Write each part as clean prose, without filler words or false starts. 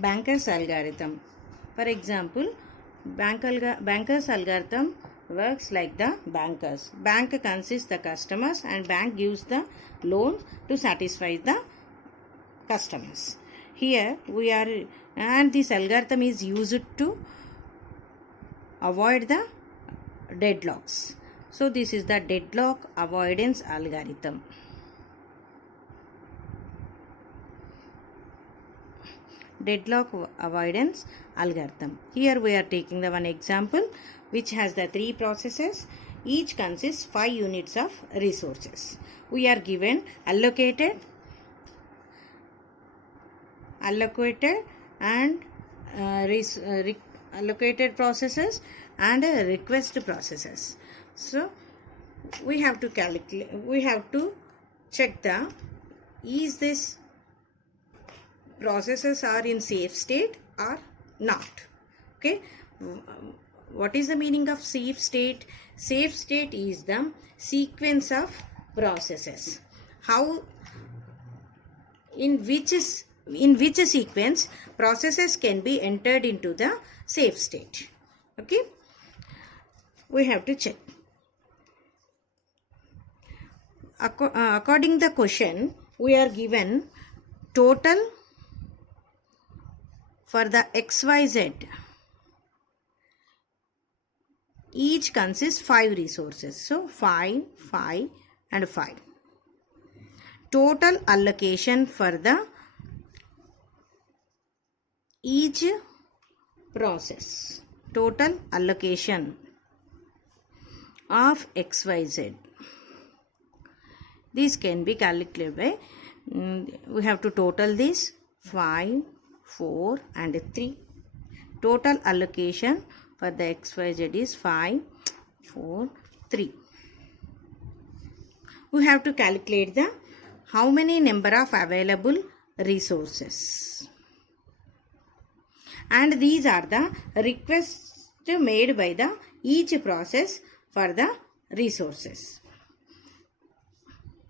Banker's algorithm. For example, banker's algorithm works like the bankers. Bank consists the customers and bank gives the loan to satisfy the customers. Here we are, and this algorithm is used to avoid the deadlocks. So this is the deadlock avoidance algorithm. Deadlock avoidance algorithm. Here we are taking the one example which has the 3 processes. Each consists 5 units of resources. We are given allocated and allocated processes and request processes. So we have to calculate, we have to check the is this processes are in safe state or not. Okay, what is the meaning of safe state? Safe state is the sequence of processes. How, in which sequence processes can be entered into the safe state. Okay, we have to check. According to the question, we are given total for the XYZ. Each consists 5 resources. So 5, 5 and 5. Total allocation for the each process. Total allocation of XYZ. This can be calculated by, we have to total this 5, 4 and 3. Total allocation for the XYZ is 5, 4, 3. We have to calculate the how many number of available resources. And these are the requests made by the each process for the resources.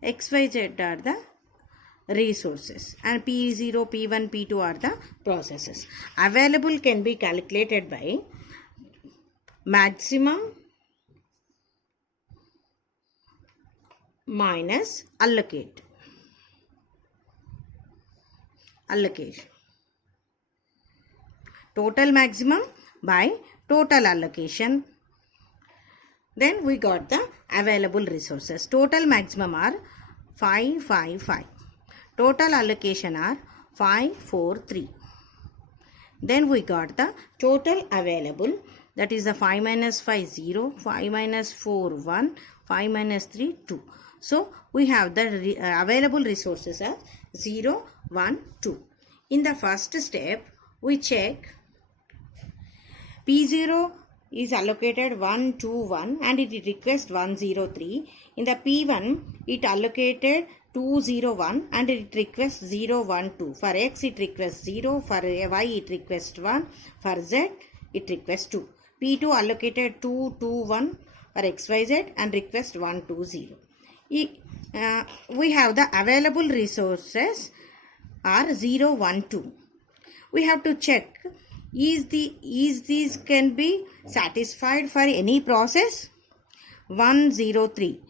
XYZ are the resources and P0, P1, P2 are the processes. Available can be calculated by maximum minus allocation. Total maximum by total allocation. Then we got the available resources. Total maximum are 5, 5, 5. Total allocation are 5, 4, 3. Then we got the total available, that is the 5 minus 5, 0, 5 minus 4, 1, 5 minus 3, 2. So we have the available resources as 0, 1, 2. In the first step, we check P0 is allocated 1, 2, 1 and it requests 1, 0, 3. In the P1, it allocated 2, 0, 1 and it requests 0, 1, 2. For X, it requests 0. For Y, it requests 1. For Z, it requests 2. P2 allocated 2, 2, 1 for XYZ and request 1, 2, 0. We have the available resources are 0, 1, 2. We have to check is these can be satisfied for any process. 1, 0, 3.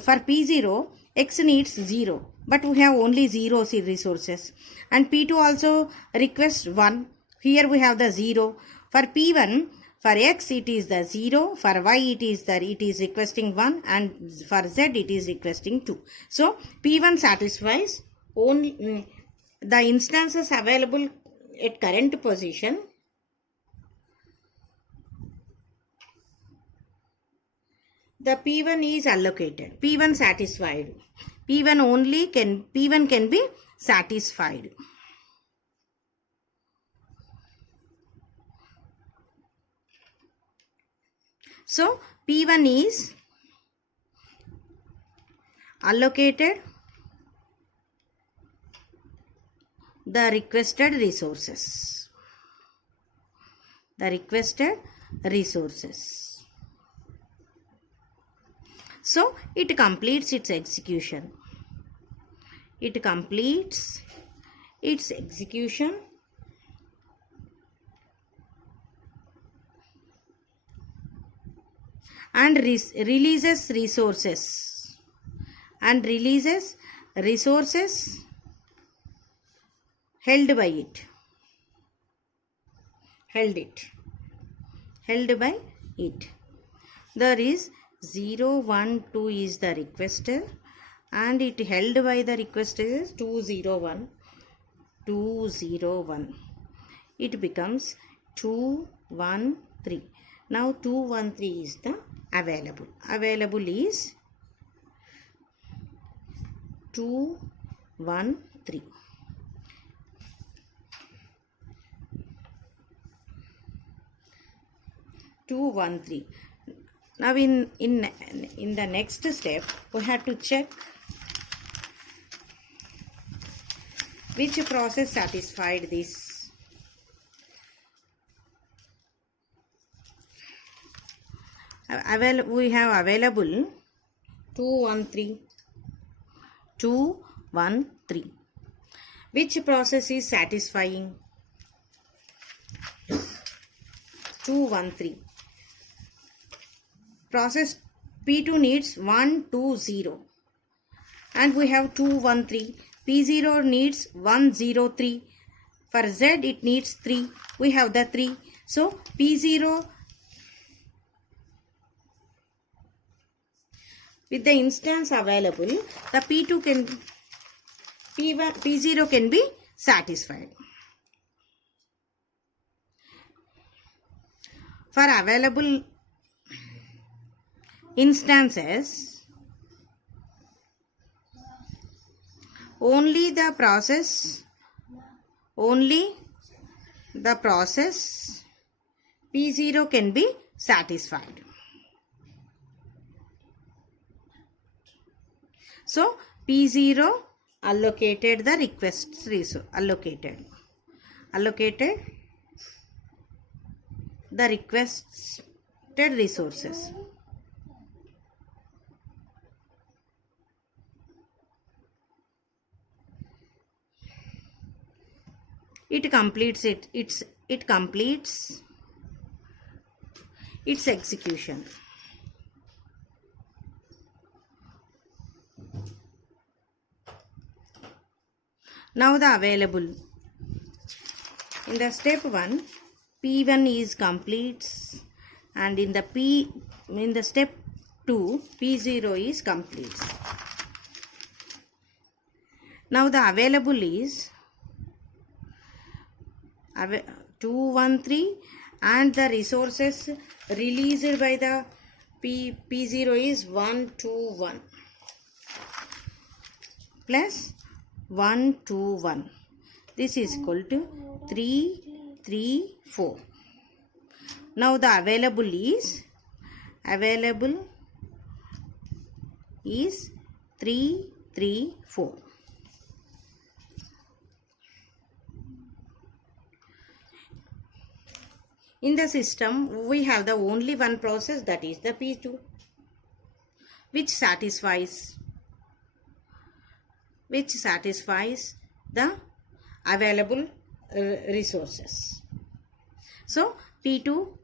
For P0, X needs 0, but we have only 0 resources. And P2 also requests 1. Here we have the 0. For P1, for X it is the 0. For Y it is requesting 1, and for Z it is requesting 2. So P1 satisfies only the instances available at current position. The P1 is allocated. P1 satisfied. P1 can be satisfied. So P1 is allocated the requested resources. So it completes its execution. its execution, and releases resources held by it there is 0 1 2 is the requester, and it held by the requester is 201. It becomes 213. Now 213 is the available is 213. Now in the next step we have to check which process satisfied this. We have available 213. Which process is satisfying? 213. Process P2 needs 120 and we have 213. P0 needs 103. For Z it needs 3. We have the 3. So P0 with the instance available, the P0 can be satisfied. For available instances, only the process P0 can be satisfied. So P0 allocated the request resource, allocated the requested resources. It completes its execution. Now the available. In the step 1, P1 is completes, and in the step 2, P0 is completes. Now the available is 213 and the resources released by the P0 is 121 plus 121. This is equal to 334. Now the available is 334. In the system, we have the only one process, that is the P2, which satisfies the available resources. So P2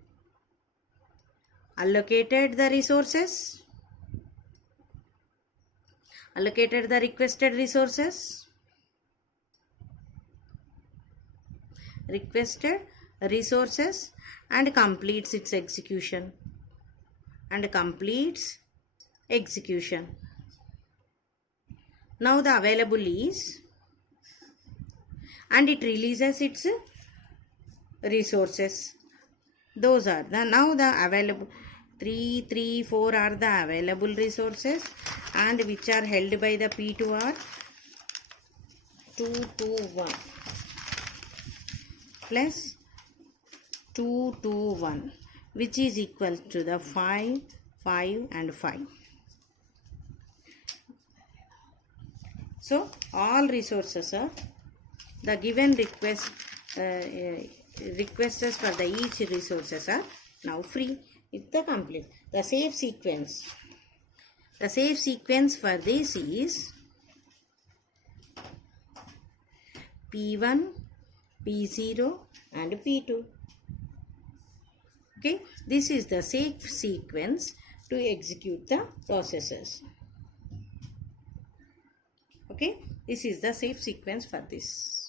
allocated the resources, allocated the requested resources, and completes its execution. Now the available is, and it releases its resources. Those are now the available 3, 3, 4 are the available resources, and which are held by the P2 are 2, 2, 1 plus 2, 2, 1, which is equal to the 5, 5 and 5. So all resources are the given requests for the each resources are now free. It's the complete. The safe sequence for this is P1, P0 and P2. Okay, this is the safe sequence to execute the processes. Okay, this is the safe sequence for this.